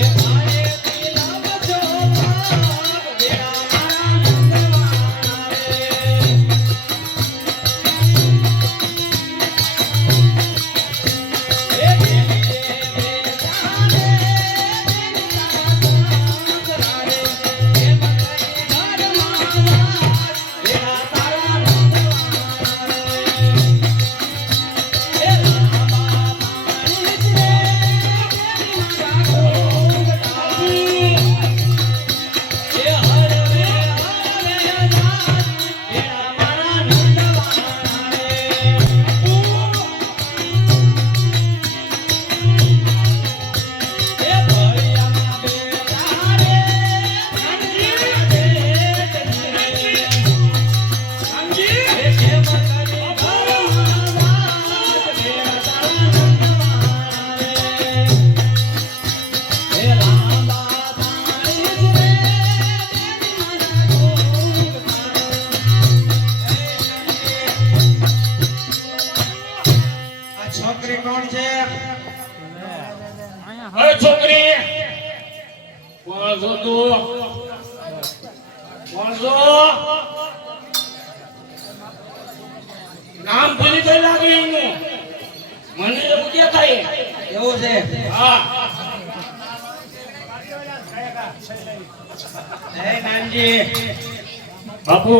આ છો તું નામ ભૂલી ગઈ લાગે એમનું. મને એવું ક્યાં થાય. એવું છે. હા. બાપુ.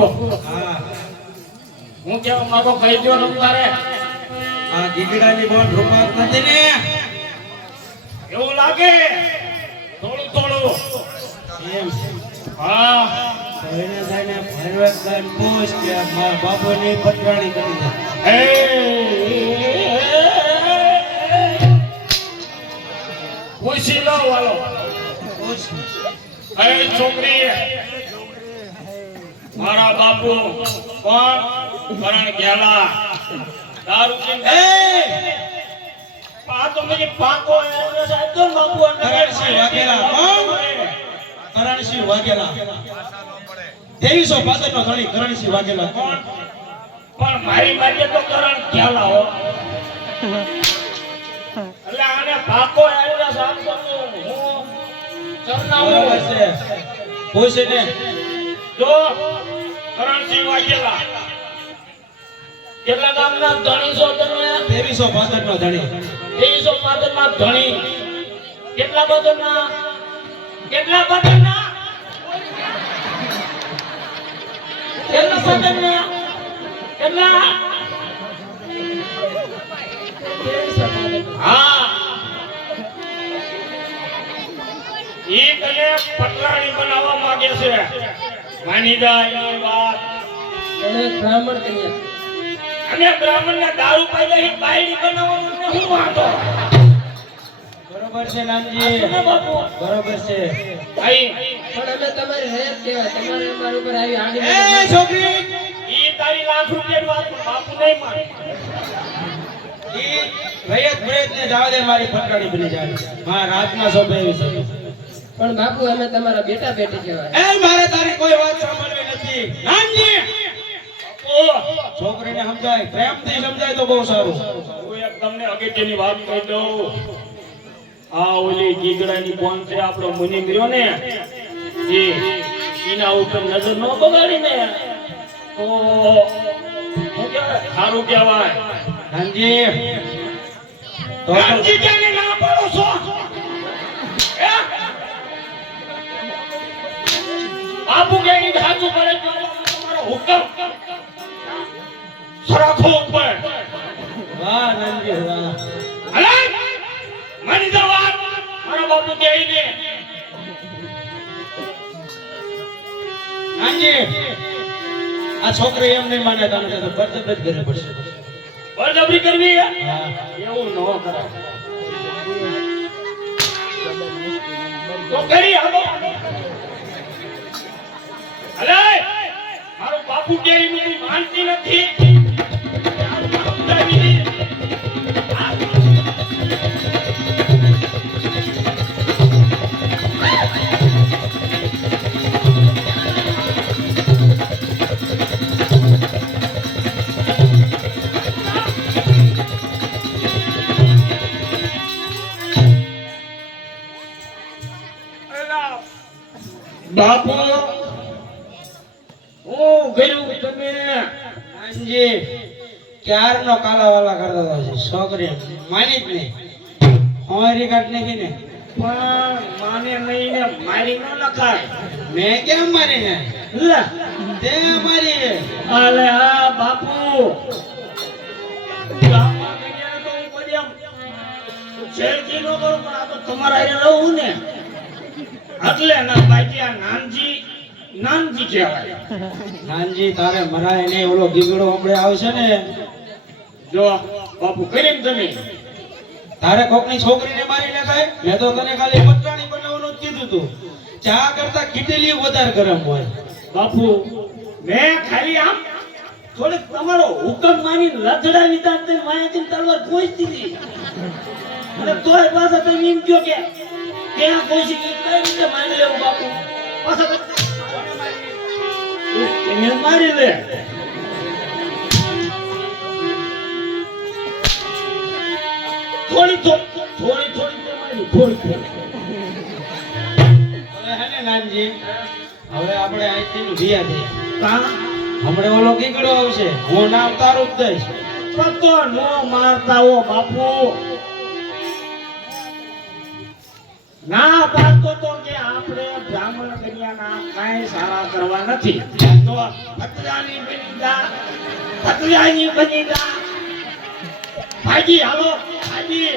હું. કેવા માંગો કહી દો ને તારે? આ ગીગડાની બોન રૂપાત નથી ને? એવું લાગે? કે મારા બાપુની પટરાણી કરી એ લો વાલો અરે છોકરી મારા બાપુ કોણ કરણ ગેલા દારૂ પીને એ તો મને પાકો આવ્યો સાહેબ તો કરણસિંહ વાઘેલા. ત્રેવીસો પાદર નો ધણી કરણસિંહ વાઘેલા. કોણ? પણ મારી માટે તો કરણ ખ્યાલા હો? એટલે આને પાકો સાહેબ તો હું સરનામું હશે છે. ને. જો કરણસિંહ વાઘેલા. કેટલા ગામના ધણી છો તમે? ત્રેવીસો પાદર નો ધણી. ત્રેવીસો પાદરના ધણી. કેટલા પાદરના કેટલા પાદરના કેટલા ના કેટલા? હા. ઈ તને પટરાણી બનાવવા માંગે છે. માની જાય એ વાત. અને બ્રાહ્મણ કન્યા. અને બ્રાહ્મણને દારૂ પાઈ બાયડી બનાવવાનું શું વાંધો બરોબર છે નાનજી. બરોબર છે. આઈ પણ અમે તમારી હયાત કહેવાય. તમારે અમારા ઉપર આવી આડી એ છોકરી! ઈ તારી લાખ રૂપિયાની વાત બાપુ નહીં માને ઈ રયત ભયત ને જવા દે મારી પટરાણી બની જાય. મારા રાતના સોપે એવી છે. પણ બાપુ અમે તમારા બેટા બેટી કહેવાય. એ મારે તારી કોઈ વાત સાંભળવી નથી. નાનજી! છોકરીને સમજાય. પ્રેમથી સમજાય તો બહુ સારું. હું એક તમને અગત્યની વાત કહી દઉં. આ ઓલી ગીગડાની કોણ છે? આપણો મુનિ રહ્યો ને. એ એના ઉપર નજર ન બગાડીને. તો શું કહેવાય? સારું કહેવાય. નાનજી તો તો રામજી ના પડો છો? આપું કે ઈ સાચું પડે તો તમારો હુકમ. મારા દે ને. નાનજી આ છોકરી એમ નહીં માને તમે તો બળજબરી જ કરવી પડશે. બરજબરી કરવી હે? એવું ન કરાય. તો કરી હાલો અરે મારું બાપુ કે ઈ માનતી નથી. બાપુ કાલાવાલા કરતા છોકરી માની જ નહીં. હોરી કાઢ નાખી ને પણ મારી ન નખાય મેં કેમ મારી ને તે મારી. અલે બાપુ. હું આમ. છેડતી ન કરું, પણ આ તો તમારા રહું ને. આ નાનજી નાનજી કહેવાય. નાનજી તારે મરાય નહીં ઓલો ગીગડો હમણે આવશે ને. જો બાપુ કરીને તમે. તારે કોકની છોકરીને મારી નાખાય? મેં તો તને ખાલી પટરાણી બનાવવાનું જ કીધું તું. ચા કરતા કીટેલી વધારે ગરમ હોય. બાપુ મેં ખાલી આમ થોડીક તમારો હુકમ માની લથડા લીધા તે માયાથી તલવાર પહોંચતી હતી અને તોય પાછા તમે એમ કયો કે ત્યાં પહોંચી ગઈ કઈ રીતે માની લેવું બાપુ? પાછા મારી લે. થોડી થોડી થોડી મારી થોડી થોડી. હવે હે ને નાનજી હવે આપણે અહીંથી ભિયા જઈએ કા? હમણે ઓલો ગીગડો આવશે. હું નામ તારું જ દઈશ. પતો નો મારતા હો બાપુ. ના પાડતો તો કે આપણે બ્રાહ્મણ કન્યાના કાંઈ સારા કરવા નથી. તો ફતરાની બની જા ફતરાની બની જા. ભાજી હાલો ભાજી